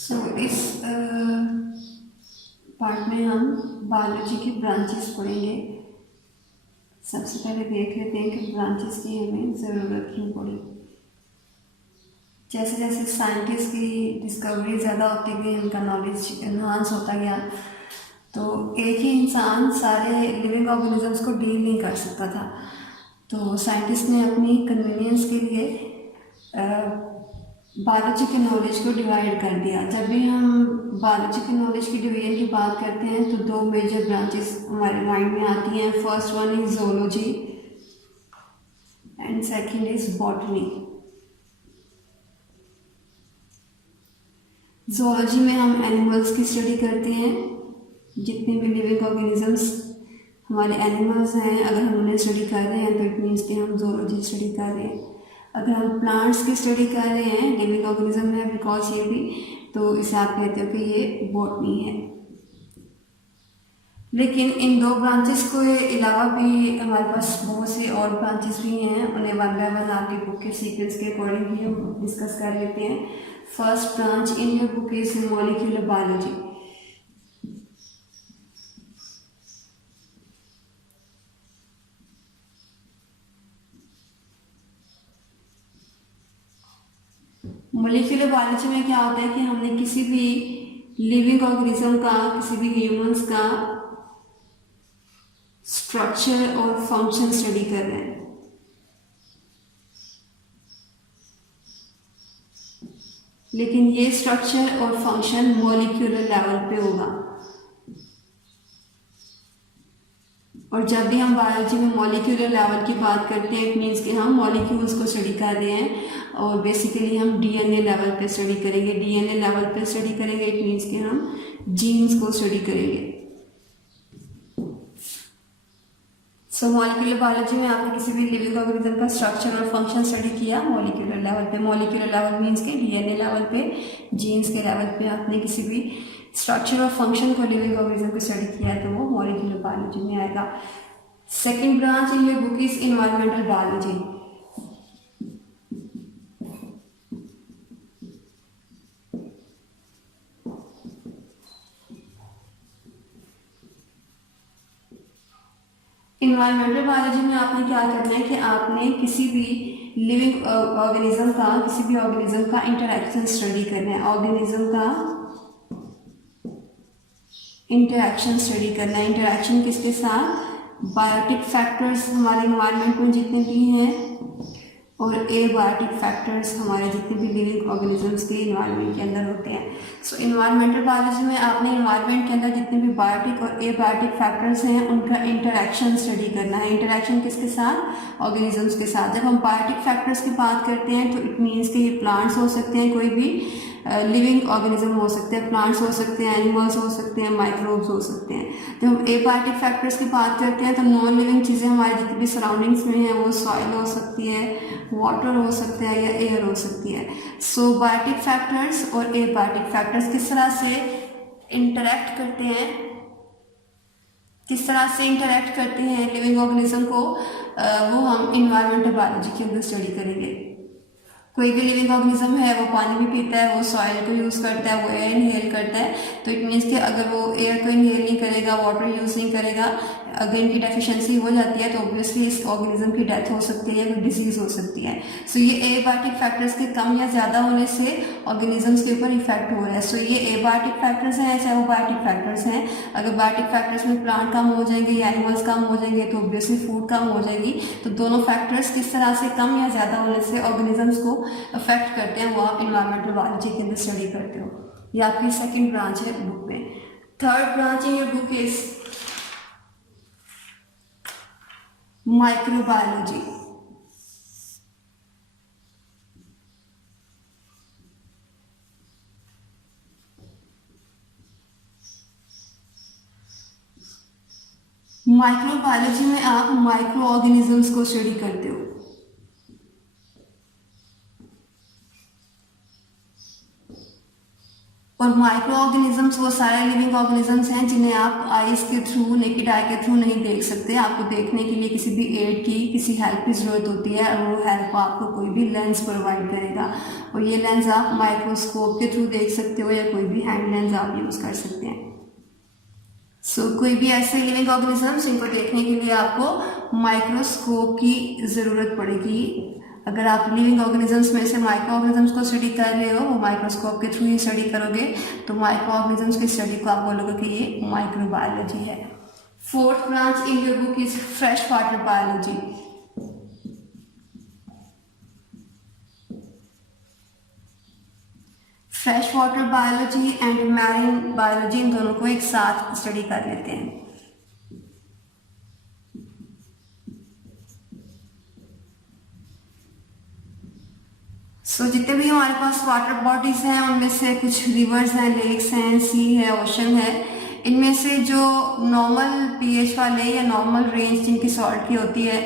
इस पार्ट में हम बायोलॉजी की ब्रांचेस पढ़ेंगे। सबसे पहले देख लेते हैं कि ब्रांचेस की हमें ज़रूरत क्यों पड़ी। जैसे जैसे साइंटिस्ट की डिस्कवरी ज़्यादा होती गई, उनका नॉलेज इन्हांस होता गया, तो एक ही इंसान सारे लिविंग ऑर्गेनिजम्स को डील नहीं कर सकता था। तो साइंटिस्ट ने अपनी कन्वीनियंस के लिए बायोलॉजी के नॉलेज को डिवाइड कर दिया। जब भी हम बायोलॉजी के नॉलेज की डिवीजन की बात करते हैं तो दो मेजर ब्रांचेस हमारे माइंड में आती हैं। First one is zoology and second is botany. zoology में हम एनिमल्स की स्टडी करते हैं। जितने भी लिविंग ऑर्गेनिजम्स हमारे एनिमल्स हैं, अगर हम उन्हें स्टडी कर रहे हैं तो इट मीन्स कि हम zoology स्टडी कर रहे हैं। अगर हम प्लांट्स की स्टडी कर रहे हैं, लिविंग ऑर्गेनिज्म है बिकॉज ये भी, तो इसे आप कहते हो कि ये बॉटनी है। लेकिन इन दो ब्रांचेस के अलावा भी हमारे पास बहुत से और ब्रांचेस भी हैं। उन्हें वन बाय वन आपकी बुक के सीक्वेंस के अकॉर्डिंग भी हम डिस्कस कर लेते हैं। First branch in your book is molecular biology. Molecular biology में क्या होता है कि हमने किसी भी लिविंग ऑर्गेनिज्म का, किसी भी ह्यूमंस का स्ट्रक्चर और फंक्शन स्टडी कर रहे हैं। लेकिन ये स्ट्रक्चर और फंक्शन मॉलिक्यूलर लेवल पे होगा। और जब भी हम बायोलॉजी में मॉलिक्यूलर लेवल की बात करते हैं, इट मीन्स कि हम मॉलिक्यूल्स को स्टडी कर रहे हैं। और बेसिकली हम डीएनए लेवल पे स्टडी करेंगे। डीएनए लेवल पे स्टडी करेंगे इट मीन्स कि हम जीन्स को स्टडी करेंगे। मॉलिक्यूलर बायोलॉजी में आपने किसी भी लिविंग ऑर्गेनिज्म का स्ट्रक्चर और फंक्शन स्टडी किया मॉलिक्यूलर लेवल पे। मॉलिक्यूलर लेवल मीन्स के डीएनए लेवल पे, जीन्स के लेवल पे आपने किसी भी स्ट्रक्चर और फंक्शन को, लिविंग ऑर्गेनिज्म को स्टडी किया है तो वो मॉलिक्यूलर बायोलॉजी में आएगा। Second branch in your book is environmental biology. Environmental biology में आपने क्या करना है कि आपने किसी भी लिविंग ऑर्गेनिज्म का, किसी भी ऑर्गेनिज्म का इंटरैक्शन स्टडी करना है। ऑर्गेनिज्म का इंटरैक्शन स्टडी करना है। इंटरैक्शन किसके साथ? बायोटिक फैक्टर्स हमारे इन्वायरमेंट में जितने भी हैं और एबायोटिक फैक्टर्स हमारे जितने भी लिविंग ऑर्गेनिजम्स के इन्वायरमेंट के अंदर होते हैं। इन्वायरमेंटल बायोलॉजी में आपने इन्वायरमेंट के अंदर जितने भी बायोटिक और एबायोटिक फैक्टर्स हैं उनका इंटरैक्शन स्टडी करना है। इंटरैक्शन किसके साथ? ऑर्गेनिजम्स के साथ। जब हम बायोटिक फैक्टर्स की बात करते हैं तो इट मीन्स कि ये प्लांट्स हो सकते हैं, कोई भी लिविंग ऑर्गेनिज्म हो सकते हैं, प्लांट्स हो सकते हैं, एनिमल्स हो सकते हैं, माइक्रोब्स हो सकते हैं। जब हम एबायोटिक फैक्टर्स की बात करते हैं तो नॉन लिविंग चीज़ें हमारी जितनी भी सराउंडिंग्स में हैं, वो सॉइल हो सकती है, वाटर हो सकता है या एयर हो सकती है। बायोटिक फैक्टर्स और एबायोटिक फैक्टर्स किस तरह से इंटरैक्ट करते हैं, किस तरह से इंटरैक्ट करते हैं लिविंग ऑर्गेनिज्म को, वो हम इन्वायरमेंटल बायोलॉजी के अंदर स्टडी करेंगे। कोई भी लिविंग ऑर्गेनिज्म है, वो पानी भी पीता है, वो सॉइल को यूज़ करता है, वो एयर इनहेल करता है। तो इट मीन्स कि अगर वो एयर को इनहेल नहीं करेगा, वाटर यूज़ नहीं करेगा, अगर इनकी डेफिशिएंसी हो जाती है तो ऑब्वियसली इस ऑर्गेनिज्म की डेथ हो सकती है या कोई डिजीज हो सकती है। ये एबायोटिक फैक्टर्स के कम या ज़्यादा होने से ऑर्गेनिजम्स के ऊपर इफेक्ट हो रहा है। ये एबायोटिक फैक्टर्स हैं चाहे वो बायोटिक फैक्टर्स हैं। अगर बायोटिक फैक्टर्स में प्लांट कम हो जाएंगे या एनिमल्स कम हो जाएंगे तो ऑब्वियसली फूड कम हो जाएगी। तो दोनों फैक्टर्स किस तरह से कम या ज़्यादा होने से ऑर्गेनिजम्स को अफेक्ट करते हैं वो आप इन्वायरमेंटल बायोलॉजी के अंदर स्टडी करते हो। ये आपकी सेकंड ब्रांच है बुक में। Third branch in your book is microbiology. Microbiology में आप माइक्रो ऑर्गेनिजम्स को स्टडी करते हो। और माइक्रो ऑर्गेनिजम्स वो सारे लिविंग ऑर्गेनिजम्स हैं जिन्हें आप आईज के थ्रू, नेकेड आई के थ्रू नहीं देख सकते। आपको देखने के लिए किसी भी एड की, किसी हेल्प की ज़रूरत होती है, और वो हेल्प आपको कोई भी लेंस प्रोवाइड करेगा, और ये लेंस आप माइक्रोस्कोप के थ्रू देख सकते हो या कोई भी हैंड लेंस आप यूज़ कर सकते हैं। कोई भी ऐसे लिविंग ऑर्गेनिजम्स जिनको देखने के लिए आपको माइक्रोस्कोप की ज़रूरत पड़ेगी। अगर आप लिविंग ऑर्गेनिजम्स में से माइक्रो ऑर्गेनिजम्स को स्टडी कर रहे हो, वो माइक्रोस्कोप के थ्रू ही स्टडी करोगे, तो माइक्रो ऑर्गेनिजम्स की स्टडी को आप बोलोगे कि ये माइक्रोबायोलॉजी है। Fourth branch in your book is fresh water biology. Fresh water biology and marine biology, इन दोनों को एक साथ स्टडी कर लेते हैं। जितने भी हमारे पास वाटर बॉडीज हैं उनमें से कुछ रिवर्स हैं, लेक्स हैं, सी है, ओशन है। इनमें से जो नॉर्मल पीएच वाले या नॉर्मल रेंज जिनकी सॉल्ट की होती है,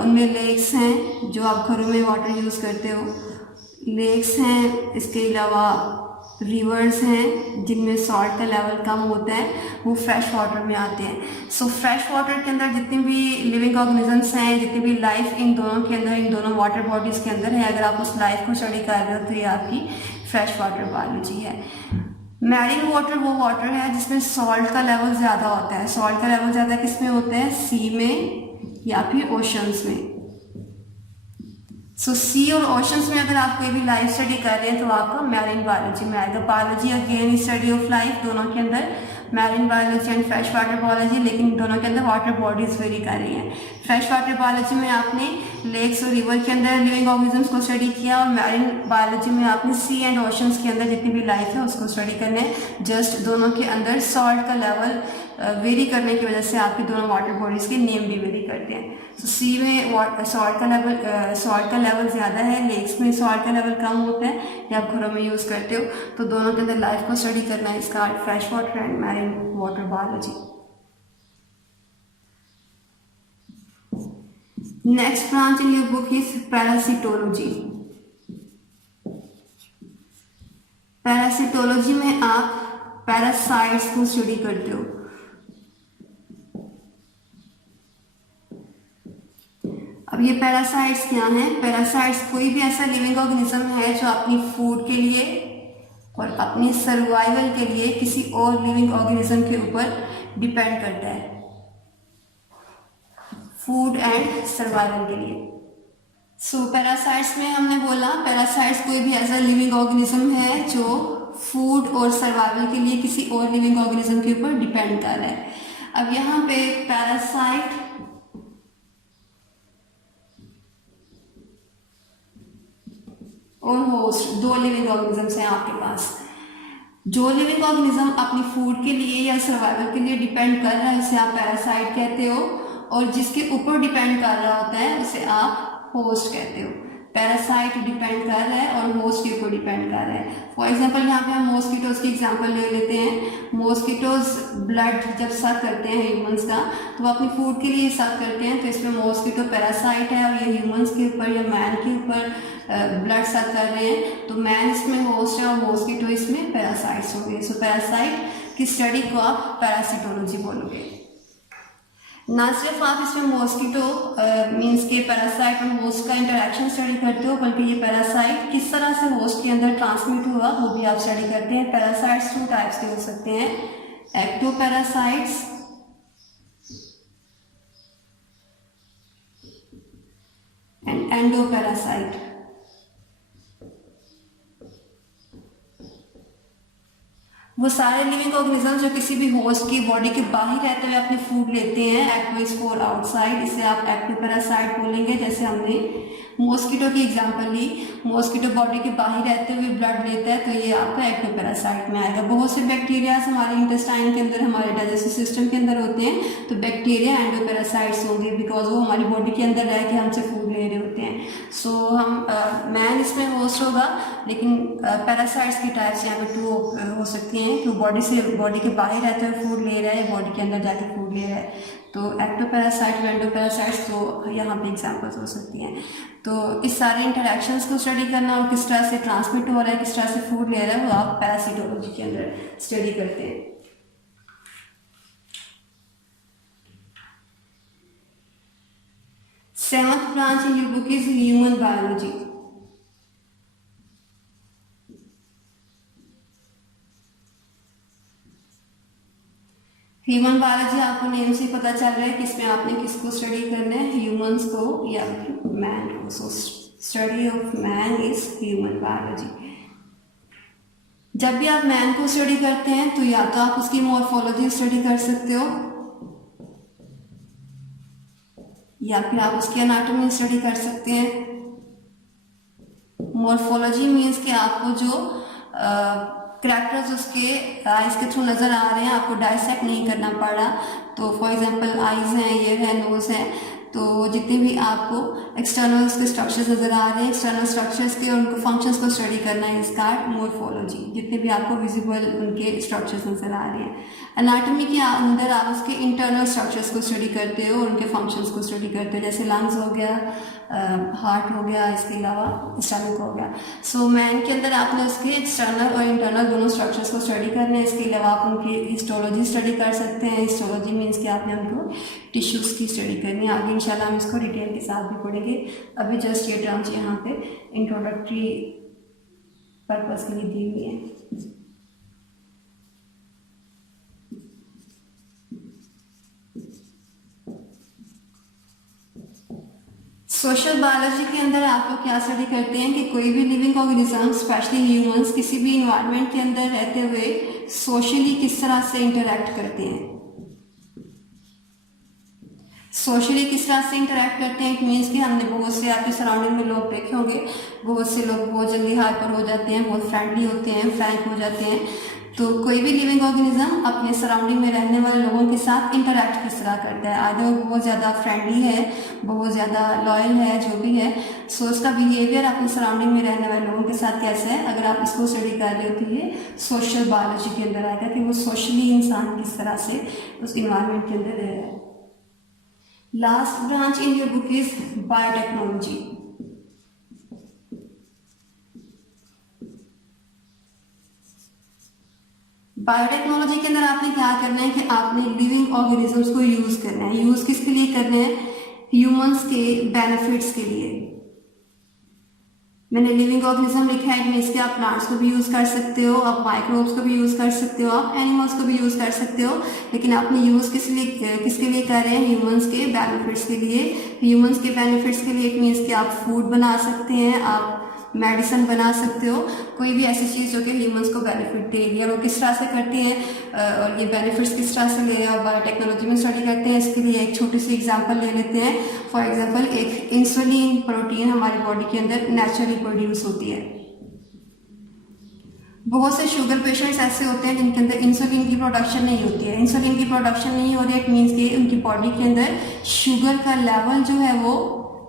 उनमें लेक्स हैं जो आप घरों में वाटर यूज़ करते हो, लेक्स हैं। इसके अलावा रिवर्स हैं जिनमें सॉल्ट का लेवल कम होता है, वो फ्रेश वाटर में आते हैं। फ्रेश वाटर के अंदर जितने भी लिविंग ऑर्गेनिजम्स हैं, जितनी भी लाइफ इन दोनों के अंदर, इन दोनों वाटर बॉडीज़ के अंदर है, अगर आप उस लाइफ को स्टडी कर रहे हो तो ये आपकी फ्रेश वाटर बायोलॉजी है। मैरीन वाटर वो वाटर है जिसमें सॉल्ट का लेवल ज़्यादा होता है। सॉल्ट का लेवल ज़्यादा किस में होता है? सी में या फिर ओशंस में। सी और ओशंस में अगर आप कोई भी लाइफ स्टडी कर रहे हैं तो आपका मैरीन बायोलॉजी में आएगा। Biology again study of life, दोनों के अंदर marine biology and fresh water biology, लेकिन दोनों के अंदर वाटर बॉडीज वेरी कर रही हैं। फ्रेश वाटर बायोलॉजी में आपने लेक्स और रिवर के अंदर लिविंग ऑर्गेनिजम्स को स्टडी किया, और मैरीन बायोलॉजी में आपने सी एंड ओशंस के अंदर जितनी भी लाइफ है उसको स्टडी करना है। जस्ट दोनों के अंदर सॉल्ट का लेवल वेरी करने की वजह से आपकी दोनों वाटर बॉडीज़ के नेम भी वेरी करते हैं। सी में सॉल्ट का लेवल ज़्यादा है, लेक्स में सॉल्ट का लेवल कम होता है, या आप घरों में यूज़ करते हो, तो दोनों के अंदर लाइफ को स्टडी करना है। इसका fresh water and marine water biology. Next branch in your book is parasitology. Parasitology में आप पैरासाइट्स को स्टडी करते हो। अब ये पैरासाइट्स क्या हैं? पैरासाइट्स कोई भी ऐसा लिविंग ऑर्गेनिज्म है जो अपनी फूड के लिए और अपनी सर्वाइवल के लिए किसी और लिविंग ऑर्गेनिज्म के ऊपर डिपेंड करता है, फूड एंड सर्वाइवल के लिए। पैरासाइट्स में हमने बोला पैरासाइट्स कोई भी ऐसा लिविंग ऑर्गेनिज्म है जो फूड और सर्वाइवल के लिए किसी और लिविंग ऑर्गेनिज्म के ऊपर डिपेंड कर रहा है। अब यहाँ पे पैरासाइट और होस्ट, दो लिविंग ऑर्गेनिजम्स हैं आपके पास। जो लिविंग ऑर्गेनिज्म अपनी फूड के लिए या सर्वाइवल के लिए डिपेंड कर रहा है उसे आप पैरासाइट कहते हो, और जिसके ऊपर डिपेंड कर रहा होता है उसे आप होस्ट कहते हो। पैरासाइट डिपेंड कर रहा है और होस्ट के ऊपर डिपेंड कर रहा है। फॉर एग्जांपल यहाँ पे हम मॉस्किटोज की एग्जांपल ले लेते हैं। मॉस्किटोज ब्लड जब सक करते हैं ह्यूमंस का, तो वो अपनी फूड के लिए सक करते हैं, तो इसमें मॉस्किटो पैरासाइट है, और ये ह्यूमंस के ऊपर या मैन के ऊपर ब्लड सक कर रहे हैं, तो मैन इसमें होस्ट है और मॉस्किटो इसमें पैरासाइट्स होंगे। पैरासाइट की स्टडी को आप पैरासिटोलॉजी बोलोगे। ना सिर्फ आप इसमें मॉस्किटो मीन्स के पैरासाइट और होस्ट का इंटरेक्शन स्टडी करते हो, बल्कि ये पैरासाइट किस तरह से होस्ट के अंदर ट्रांसमिट हुआ वो भी आप स्टडी करते हैं। पैरासाइट्स 2 टाइप्स के हो सकते हैं, एक्टोपैरासाइट्स एंड एंडोपैरासाइट। वो सारे लिविंग ऑर्गेनिज्म जो किसी भी होस्ट की बॉडी के बाहर रहते हुए अपने फूड लेते हैं, एक्टोस्पोर आउटसाइड, इसे आप एक्टोपैरासाइट बोलेंगे। जैसे हमने मॉस्किटो की एग्जांपल ली, मॉस्किटो बॉडी के बाहर रहते हुए ब्लड लेता है, तो ये आपका एक्टोपैरासाइट में आएगा। बहुत से बैक्टीरिया हमारे इंटेस्टाइन के अंदर, हमारे डाइजेस्टिव सिस्टम के अंदर होते हैं, तो बैक्टीरिया एंडोपैरासाइट्स होंगे, बिकॉज वो हमारी बॉडी के अंदर रह के हमसे फूड ले रहे होते हैं। सो हम मैन इसमें होस्ट होगा, लेकिन पैरासाइट्स की टाइप्स यहाँ पे 2 हो सकती हैं कि बॉडी के बाहर रहते हुए फूड ले रहा है, बॉडी के अंदर जाके फूड ले रहा है। तो एक्टोपैरासाइट, वेंडोपैरासाइट्स तो यहाँ पे एग्जांपल्स हो सकती हैं। तो इस सारे इंटरेक्शंस को स्टडी करना और किस तरह से ट्रांसमिट हो रहा है, किस तरह से फूड ले रहा है, वो आप पैरासिटोलॉजी के अंदर स्टडी करते हैं। Seventh branch in your book is human biology. Human biology आपको नेम से पता चल रहा है कि इसमें आपने किसको स्टडी करना है, ह्यूमंस को या मैन को। So study of man is human biology. जब भी आप मैन को स्टडी करते हैं तो या तो आप उसकी मॉर्फोलॉजी स्टडी कर सकते हो या फिर आप उसकी एनाटॉमी स्टडी कर सकते हैं। मॉर्फोलॉजी मीन्स कि आपको जो करैक्टर्स उसके आइज के थ्रू नज़र आ रहे हैं, आपको डाइसेक्ट नहीं करना पड़ा। तो फॉर एग्जांपल आइज हैं, ईयर है, नोज है, तो जितने भी आपको एक्सटर्नल उसके स्ट्रक्चर्स नज़र आ रहे हैं, एक्सटर्नल स्ट्रक्चर्स के और उनको फंक्शंस को स्टडी करना है, इसका मॉर्फोलॉजी। जितने भी आपको विजिबल उनके स्ट्रक्चर्स नज़र आ रहे हैं। एनाटॉमी के अंदर आप उसके इंटरनल स्ट्रक्चर्स को स्टडी करते हो और उनके फंक्शंस को स्टडी करते हो, जैसे लंग्स हो गया, हार्ट हो गया, इसके अलावा स्टमक हो गया। सो मैन के अंदर आपने उसके एक्सटर्नल और इंटरनल दोनों स्ट्रक्चर्स को स्टडी करना है। इसके अलावा आप उनकी हिस्टोलॉजी स्टडी कर सकते हैं। हिस्टोलॉजी मीन्स कि आपने उनको टिश्यूज़ की स्टडी करनी है। आगे इंशाल्लाह हम इसको डिटेल के साथ भी पढ़ेंगे। अभी जस्ट ये टर्म्स यहाँ पे इंट्रोडक्टरी पर्पज़ के लिए दी हुई है। सोशल बायोलॉजी के अंदर आप लोग क्या स्टडी करते हैं कि कोई भी लिविंग ऑर्गेनिज्म, स्पेशली ह्यूमंस, किसी भी इन्वायरमेंट के अंदर रहते हुए सोशली किस तरह से इंटरेक्ट करते हैं। सोशली किस तरह से इंटरेक्ट करते हैं, इट मीन्स कि हमने बहुत से आपके सराउंडिंग में लोग देखे होंगे, बहुत से लोग बहुत जल्दी हाइपर हो जाते हैं, बहुत फ्रेंडली होते हैं, फ्रैंक हो जाते हैं। तो कोई भी लिविंग ऑर्गेनिज्म अपने सराउंडिंग में रहने वाले लोगों के साथ इंटरेक्ट किस तरह करता है। आधे वो बहुत ज़्यादा फ्रेंडली है, बहुत ज़्यादा लॉयल है, जो भी है। सो उसका बिहेवियर अपने सराउंडिंग में रहने वाले लोगों के साथ कैसा है, अगर आप इसको स्टडी कर रहे हो तो ये सोशल बायोलॉजी के अंदर आएगा कि वो सोशली इंसान किस तरह से उस इन्वायरमेंट के अंदर रह रहा है। Last branch in your book is biotechnology. Biotechnology के अंदर आपने क्या करना है कि आपने लिविंग ऑर्गेनिजम्स को यूज करना है। यूज किसके लिए करना है, ह्यूमंस के बेनिफिट्स के लिए। मैंने लिविंग ऑर्गेनिज्म लिखा है, मीन्स कि आप प्लांट्स को भी यूज कर सकते हो, आप माइक्रोब्स को भी यूज कर सकते हो, आप एनिमल्स को भी यूज कर सकते हो, लेकिन आपने यूज किसके लिए कर रहे हैं, ह्यूमंस के बेनिफिट्स के लिए। ह्यूमंस के बेनिफिट्स के लिए इट मीन्स कि आप फूड बना सकते हैं, आप मेडिसिन बना सकते हो, कोई भी ऐसी चीज़ जो कि ह्यूमंस को बेनिफिट दे रही है। और वो किस तरह से करती हैं और ये बेनिफिट्स किस तरह से ले रहे हैं और बायोटेक्नोलॉजी में स्टडी करते हैं। इसके लिए एक छोटी सी एग्जांपल ले लेते हैं। फॉर एग्जांपल एक इंसुलिन प्रोटीन हमारी बॉडी के अंदर नेचुरली प्रोड्यूस होती है। बहुत से शुगर पेशेंट्स ऐसे होते हैं जिनके अंदर इंसुलिन की प्रोडक्शन नहीं होती है। इंसुलिन की प्रोडक्शन नहीं हो रही है, इट मीन्स कि उनकी बॉडी के अंदर शुगर का लेवल जो है वो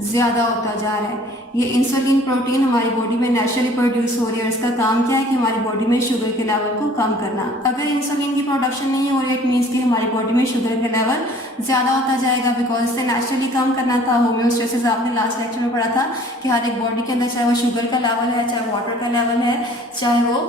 ज़्यादा होता जा रहा है। ये इंसुलिन प्रोटीन हमारी बॉडी में नेचुरली प्रोड्यूस हो रही है और इसका काम क्या है कि हमारी बॉडी में शुगर के लेवल को कम करना। अगर इंसुलिन की प्रोडक्शन नहीं हो रही है, इट मीन्स कि हमारी बॉडी में शुगर का लेवल ज़्यादा होता जाएगा, बिकॉज इसे नेचुरली कम करना था। होम्योस्टेसिस आपने लास्ट लेक्चर में पढ़ा था कि हर एक बॉडी के अंदर, चाहे वो शुगर का लेवल है, चाहे वाटर का लेवल है, चाहे वो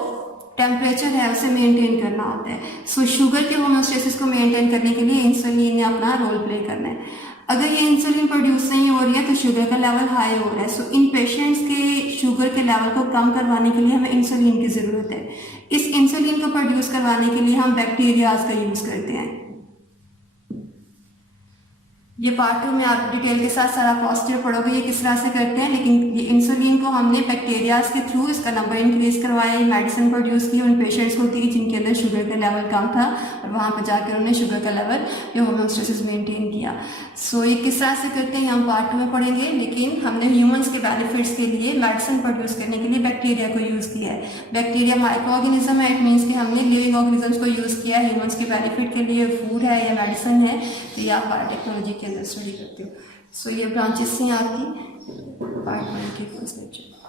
टेम्परेचर है, उसे मेंटेन करना होता है। सो शुगर के होम्योस्टेसिस को मेंटेन करने के लिए इंसुलिन ने अपना रोल प्ले करना है। अगर ये इंसुलिन प्रोड्यूस नहीं हो रही है तो शुगर का लेवल हाई हो रहा है। सो इन पेशेंट्स के शुगर के लेवल को कम करवाने के लिए हमें इंसुलिन की ज़रूरत है। इस इंसुलिन को प्रोड्यूस करवाने के लिए हम बैक्टीरियाज का यूज़ करते हैं। ये पार्ट 2 में आप डिटेल के साथ सारा प्रोसीजर पढ़ोगे ये किस तरह से करते हैं, लेकिन ये इंसुलिन को हमने बैक्टीरियाज के थ्रू इसका नंबर इंक्रीज करवाया, मेडिसिन प्रोड्यूस की उन पेशेंट्स को दी जिनके अंदर शुगर का लेवल कम था और वहाँ पर जाकर उन्होंने शुगर का लेवल या होम्योस्टेसिस मेंटेन किया। सो ये किस तरह से करते हैं हम पार्ट 2 में पढ़ेंगे, लेकिन हमने ह्यूमंस के बेनिफिट्स के लिए मेडिसिन प्रोड्यूस करने के लिए बैक्टीरिया को यूज़ किया है। बैक्टीरिया माइक्रो ऑर्गेनिज्म है, इट मीन्स कि हमने लिविंग ऑर्गेनिजम्स को यूज़ किया है ह्यूमंस के बेनिफिट के लिए, फूड है या मेडिसिन है, तो ये आप बायोटेक्नोलॉजी के अंदर स्टडी करते हो। सो ये ब्रांचेस हैं आपकी पार्ट 1 की फर्स्ट लेक्चर।